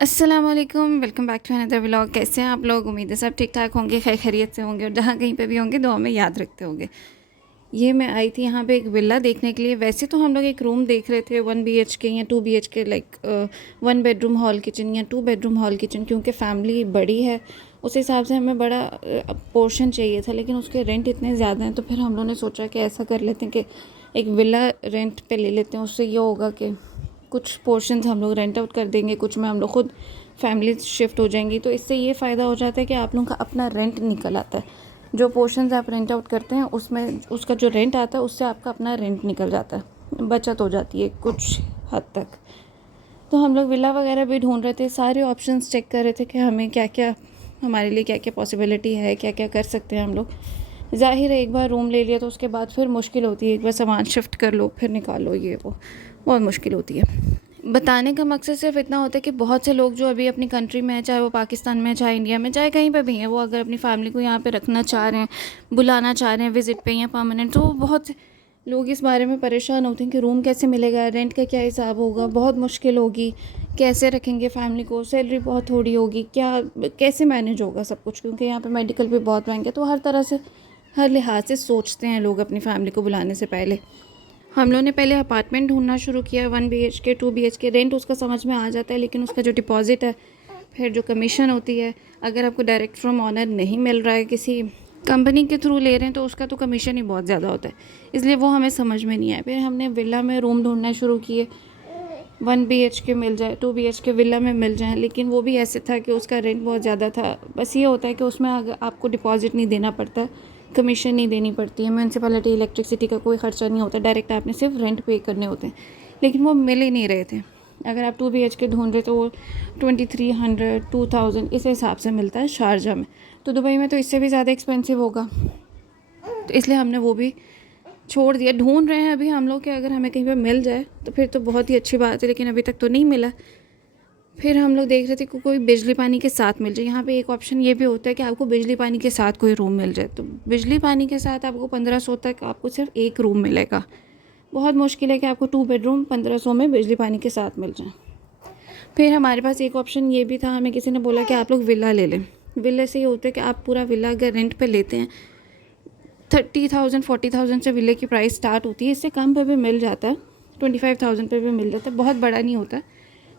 अस्सलाम वालेकुम, welcome back to another vlog. कैसे हैं आप लोग? उम्मीद है सब ठीक ठाक होंगे, खैर खैरियत से होंगे और जहाँ कहीं पे भी होंगे दुआ में याद रखते होंगे। ये मैं आई थी यहाँ पे एक विला देखने के लिए। वैसे तो हम लोग एक रूम देख रहे थे 1 BHK या 2 BHK, like 1 bedroom hall kitchen या 2 बेडरूम हॉल किचन, क्योंकि फ़ैमिली बड़ी है उस हिसाब से हमें बड़ा पोर्शन चाहिए था। लेकिन उसके रेंट इतने ज़्यादा हैं तो फिर हम लोगों ने सोचा कि ऐसा कर लेते हैं कि एक विला रेंट पे ले लेते हैं। उससे ये होगा कि कुछ पोर्शंस हम लोग रेंट आउट कर देंगे, कुछ में हम लोग खुद फैमिली शिफ्ट हो जाएंगी। तो इससे ये फ़ायदा हो जाता है कि आप लोगों का अपना रेंट निकल आता है। जो पोर्शंस आप रेंट आउट करते हैं उसमें उसका जो रेंट आता है उससे आपका अपना रेंट निकल जाता है, बचत हो जाती है कुछ हद तक। तो हम लोग विला वगैरह भी ढूंढ रहे थे, सारे ऑप्शंस चेक कर रहे थे कि हमें क्या क्या, हमारे लिए क्या क्या पॉसिबिलिटी है, क्या क्या कर सकते हैं हम लोग। ज़ाहिर है एक बार रूम ले लिया तो उसके बाद फिर मुश्किल होती है, एक बार सामान शिफ्ट कर लो फिर निकालो, ये वो बहुत मुश्किल होती है। बताने का मकसद सिर्फ इतना होता है कि बहुत से लोग जो अभी अपनी कंट्री में है, चाहे वो पाकिस्तान में, चाहे इंडिया में, चाहे कहीं पर भी हैं, वो अगर अपनी फैमिली को यहाँ पे रखना चाह रहे हैं, बुलाना चाह रहे हैं विज़िट पे या परमानेंट, तो बहुत लोग इस बारे में परेशान होते हैं कि रूम कैसे मिलेगा, रेंट का क्या हिसाब होगा, बहुत मुश्किल होगी, कैसे रखेंगे फैमिली को, सैलरी बहुत थोड़ी होगी, क्या कैसे मैनेज होगा सब कुछ, क्योंकि यहाँ पे मेडिकल भी बहुत महंगे हैं। तो हर तरह से, हर लिहाज से सोचते हैं लोग अपनी फैमिली को बुलाने से पहले। हम लोगों ने पहले अपार्टमेंट ढूंढना शुरू किया, 1 BHK 2 BHK। रेंट उसका समझ में आ जाता है, लेकिन उसका जो डिपॉजिट है, फिर जो कमीशन होती है, अगर आपको डायरेक्ट फ्रॉम ऑनर नहीं मिल रहा है, किसी कंपनी के थ्रू ले रहे हैं, तो उसका तो कमीशन ही बहुत ज़्यादा होता है, इसलिए वो हमें समझ में नहीं आया। फिर हमने विला में रूम ढूंढना शुरू किए, 1 BHK मिल जाए, 2 BHK विला में मिल जाए, लेकिन वो भी ऐसे था कि उसका रेंट बहुत ज़्यादा था। बस ये होता है कि उसमें अगर आपको डिपॉजिट नहीं देना पड़ता, कमीशन नहीं देनी पड़ती है, म्यूनसिपैलिटी इलेक्ट्रिसिटी का कोई ख़र्चा नहीं होता, डायरेक्ट आपने सिर्फ रेंट पे करने होते हैं। लेकिन वो मिल ही नहीं रहे थे। अगर आप 2 BHK ढूंढ रहे तो वो 2300 2000 इस हिसाब से मिलता है शारजा में। तो दुबई में तो इससे भी ज़्यादा एक्सपेंसिव होगा, तो इसलिए हमने वो भी छोड़ दिया। ढूंढ रहे हैं अभी हम लोग कि अगर हमें कहीं पर मिल जाए तो फिर तो बहुत ही अच्छी बात है, लेकिन अभी तक तो नहीं मिला। फिर हम लोग देख रहे थे कि कोई बिजली पानी के साथ मिल जाए। यहाँ पे एक ऑप्शन ये भी होता है कि आपको बिजली पानी के साथ कोई रूम मिल जाए, तो बिजली पानी के साथ आपको 1500 तक आपको सिर्फ एक रूम मिलेगा। बहुत मुश्किल है कि आपको 2 बेडरूम 1500 में बिजली पानी के साथ मिल जाए। फिर हमारे पास एक ऑप्शन ये भी था, हमें किसी ने बोला कि आप लोग विला ले लें। विले से ये होता है कि आप पूरा विला अगर रेंट पे लेते हैं, 30,000 40,000 से विले की प्राइस स्टार्ट होती है। इससे कम पे भी मिल जाता है, 25,000 पे भी मिल जाता है। बहुत बड़ा नहीं होता,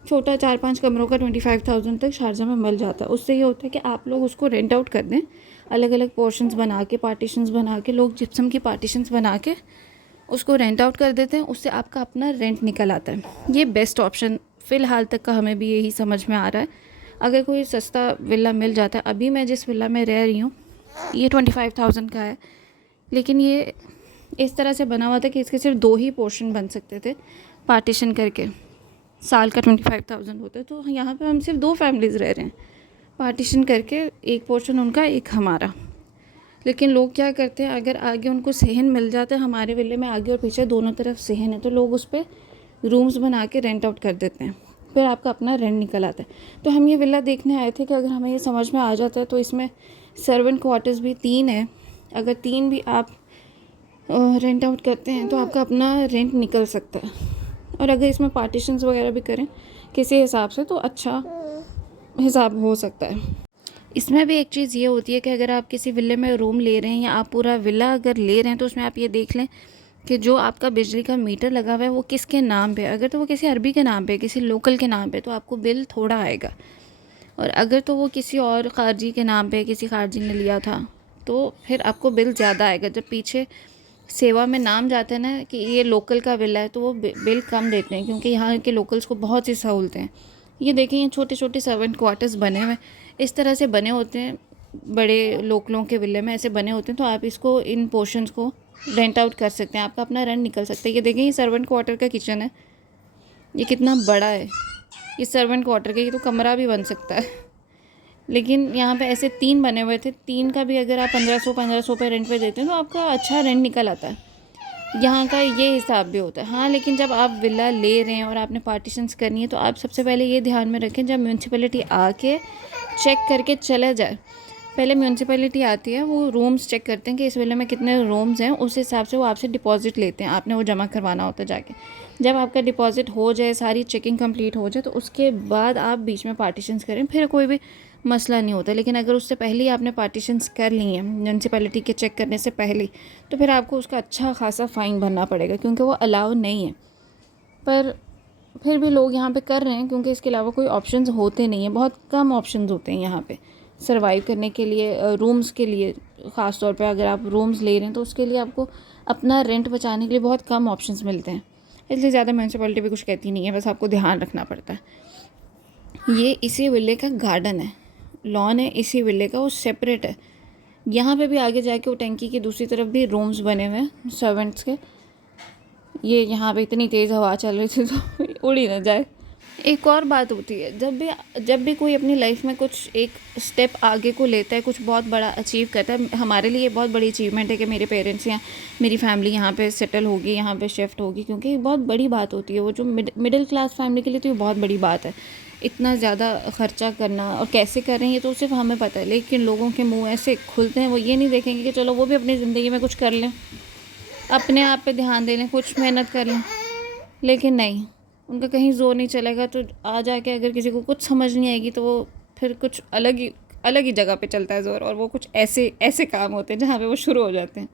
छोटा 4-5 कमरों का 25,000 तक शारजा में मिल जाता है। उससे ये होता है कि आप लोग उसको रेंट आउट कर दें, अलग अलग पोर्शंस बना के, पार्टीशंस बना के, लोग जिप्सम की पार्टीशंस बना के उसको रेंट आउट कर देते हैं। उससे आपका अपना रेंट निकल आता है। ये बेस्ट ऑप्शन फ़िलहाल तक का हमें भी यही समझ में आ रहा है। अगर कोई सस्ता विला मिल जाता है, अभी मैं जिस विला में रह रही हूँ ये 25,000 का है, लेकिन ये इस तरह से बना हुआ था कि इसके सिर्फ 2 ही पोर्शन बन सकते थे पार्टीशन करके। साल का 25,000 होता है, तो यहाँ पे हम सिर्फ 2 फैमिलीज़ रह रहे हैं पार्टीशन करके, एक पोर्शन उनका एक हमारा। लेकिन लोग क्या करते हैं, अगर आगे उनको सहन मिल जाता है, हमारे विले में आगे और पीछे दोनों तरफ सहन है, तो लोग उस पर रूम्स बना के रेंट आउट कर देते हैं, फिर आपका अपना रेंट निकल आता है। तो हम ये विला देखने आए थे कि अगर हमें ये समझ में आ जाता है तो इसमें सर्वेंट क्वार्टर्स भी 3 है। अगर 3 भी आप रेंट आउट करते हैं तो आपका अपना रेंट निकल सकता है। और अगर इसमें पार्टीशंस वगैरह भी करें किसी हिसाब से तो अच्छा हिसाब हो सकता है। इसमें भी एक चीज़ ये होती है कि अगर आप किसी विले में रूम ले रहे हैं या आप पूरा विला अगर ले रहे हैं, तो उसमें आप ये देख लें कि जो आपका बिजली का मीटर लगा हुआ है वो किसके नाम पे है। अगर तो वो किसी अरबी के नाम पे, किसी लोकल के नाम पे, तो आपको बिल थोड़ा आएगा। और अगर तो वो किसी और खारजी के नाम पे, किसी खारजी ने लिया था, तो फिर आपको बिल ज़्यादा आएगा। जब पीछे सेवा में नाम जाता है ना कि ये लोकल का विला है, तो वो बिल कम देते हैं, क्योंकि यहाँ के लोकल्स को बहुत सी सहूलतें हैं। ये देखें, ये छोटे छोटे सर्वेंट क्वार्टर्स बने हुए इस तरह से बने होते हैं, बड़े लोकलों के विले में ऐसे बने होते हैं। तो आप इसको, इन पोर्शंस को रेंट आउट कर सकते हैं, आपका अपना रेंट निकल सकता है। ये देखें, ये सर्वेंट क्वार्टर का किचन है, ये कितना बड़ा है। ये सर्वेंट क्वार्टर का, ये तो कमरा भी बन सकता है। लेकिन यहाँ पे ऐसे 3 बने हुए थे, 3 का भी अगर आप 1500 पे रेंट पे देते हैं तो आपका अच्छा रेंट निकल आता है। यहाँ का ये हिसाब भी होता है। हाँ, लेकिन जब आप विला ले रहे हैं और आपने पार्टीशंस करनी है, तो आप सबसे पहले ये ध्यान में रखें, जब म्यूनसिपैलिटी आके चेक करके चला जाए। पहले म्यूनसिपैलिटी आती है, वो रूम्स चेक करते हैं कि इस विले में कितने रूम्स हैं, उस हिसाब से वो आपसे डिपॉजिट लेते हैं, आपने वो जमा करवाना होता है जाके। जब आपका डिपॉज़िट हो जाए, सारी चेकिंग कंप्लीट हो जाए, तो उसके बाद आप बीच में पार्टीशंस करें, फिर कोई भी मसला नहीं होता। लेकिन अगर उससे पहले ही आपने पार्टीशंस कर ली हैं म्यूनसिपैलिटी के चेक करने से पहले, तो फिर आपको उसका अच्छा खासा फ़ाइन भरना पड़ेगा, क्योंकि वो अलाउ नहीं है। पर फिर भी लोग यहाँ पे कर रहे हैं, क्योंकि इसके अलावा कोई ऑप्शंस होते नहीं हैं, बहुत कम ऑप्शंस होते हैं यहाँ पे सर्वाइव करने के लिए। रूम्स के लिए ख़ास तौर पे अगर आप रूम्स ले रहे हैं, तो उसके लिए आपको अपना रेंट बचाने के लिए बहुत कम ऑप्शंस मिलते हैं। इसलिए ज़्यादा म्यूनसिपैलिटी भी कुछ कहती नहीं है, बस आपको ध्यान रखना पड़ता है। ये इसी विले का गार्डन है, लॉन है इसी विले का, वो सेपरेट है। यहाँ पे भी आगे जाके वो टंकी की दूसरी तरफ भी रूम्स बने हुए हैं सर्वेंट्स के। ये यहाँ पे इतनी तेज़ हवा चल रही थी तो उड़ ही ना जाए। एक और बात होती है, जब भी कोई अपनी लाइफ में कुछ एक स्टेप आगे को लेता है, कुछ बहुत बड़ा अचीव करता है। हमारे लिए बहुत बड़ी अचीवमेंट है कि मेरे पेरेंट्स यहाँ, मेरी फैमिली यहाँ पे सेटल होगी, यहाँ पे शिफ्ट होगी, क्योंकि बहुत बड़ी बात होती है। वो जो मिडिल क्लास फैमिली के लिए तो ये बहुत बड़ी बात है। इतना ज़्यादा ख़र्चा करना और कैसे कर रहे हैं ये तो सिर्फ हमें पता है, लेकिन लोगों के मुँह ऐसे खुलते हैं, वो ये नहीं देखेंगे कि चलो वो भी अपनी ज़िंदगी में कुछ कर लें, अपने आप पे ध्यान दे लें, कुछ मेहनत कर लें। लेकिन नहीं, उनका कहीं ज़ोर नहीं चलेगा। तो आ जाके अगर किसी को कुछ समझ नहीं आएगी, तो वो फिर कुछ अलग ही जगह पे चलता है ज़ोर, और वो कुछ ऐसे ऐसे काम होते हैं जहाँ पे वो शुरू हो जाते हैं।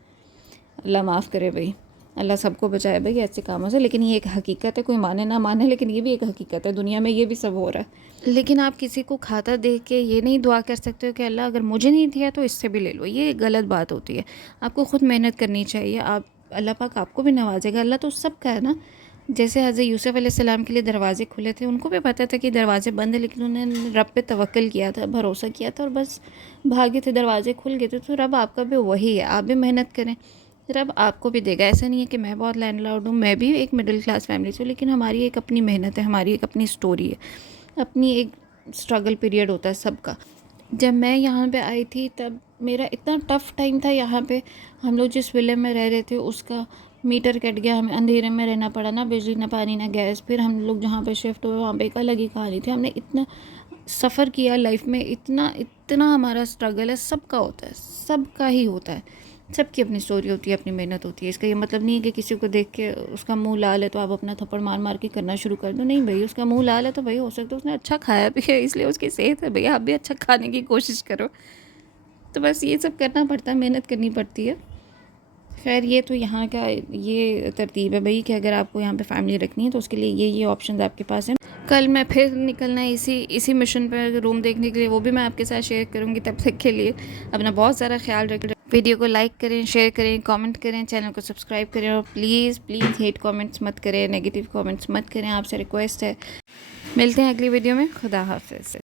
अल्लाह माफ़ करे भाई, अल्लाह सबको बचाए भाई ऐसे कामों से। लेकिन ये एक हकीकत है, कोई माने ना माने, लेकिन ये भी एक हकीकत है, दुनिया में ये भी सब हो रहा है। लेकिन आप किसी को खाता देख के ये नहीं दुआ कर सकते हो कि अल्लाह अगर मुझे नहीं दिया तो इससे भी ले लो। ये गलत बात होती है। आपको ख़ुद मेहनत करनी चाहिए, आप अल्लाह पाक आपको भी नवाजेगा। अल्लाह तो सबका है ना। जैसे हज़रत यूसुफ़ अलैहिस्सलाम के लिए दरवाज़े खुले थे, उनको भी पता था कि दरवाज़े बंद है, लेकिन उन्होंने रब पे तवक्ल किया था, भरोसा किया था, और बस भागे थे, दरवाज़े खुल गए थे। तो रब आपका भी वही है, आप भी मेहनत करें, रब आपको भी देगा। ऐसा नहीं है कि मैं बहुत लैंडलॉर्ड हूँ, मैं भी एक मिडिल क्लास फैमिली से हूँ, लेकिन हमारी एक अपनी मेहनत है, हमारी एक अपनी स्टोरी है, अपनी एक स्ट्रगल पीरियड होता है सबका। जब मैं यहाँ पे आई थी तब मेरा इतना टफ़ टाइम था यहाँ पे। हम लोग जिस विले में रह रहे थे उसका मीटर कट गया, हमें अंधेरे में रहना पड़ा, ना बिजली ना पानी ना गैस। फिर हम लोग जहाँ पे शिफ्ट हुए वहाँ पे एक अलग ही कहानी थी। हमने इतना सफ़र किया लाइफ में, इतना इतना हमारा स्ट्रगल है। सबका होता है, सबका ही होता है, सबकी अपनी स्टोरी होती है, अपनी मेहनत होती है। इसका ये मतलब नहीं है कि किसी को देख के उसका मुंह लाल है तो आप अपना थप्पड़ मार मार के करना शुरू कर दो। नहीं भाई, उसका मुंह लाल है तो भाई हो सकता है उसने अच्छा खाया भी है, इसलिए उसकी सेहत है, भैया आप भी अच्छा खाने की कोशिश करो। तो बस ये सब करना पड़ता है, मेहनत करनी पड़ती है। खैर ये तो यहाँ का ये तरतीब है भाई कि अगर आपको यहाँ पे फैमिली रखनी है तो उसके लिए ये ऑप्शंस आपके पास हैं। कल मैं फिर निकलना है इसी मिशन पर रूम देखने के लिए, वो भी मैं आपके साथ शेयर करूँगी। तब तक के लिए अपना बहुत सारा ख्याल रखें। वीडियो को लाइक करें, शेयर करें, कमेंट करें, चैनल को सब्सक्राइब करें, और प्लीज़ हेट कमेंट्स मत करें, नेगेटिव कमेंट्स मत करें, आपसे रिक्वेस्ट है। मिलते हैं अगली वीडियो में। खुदा हाफिज़।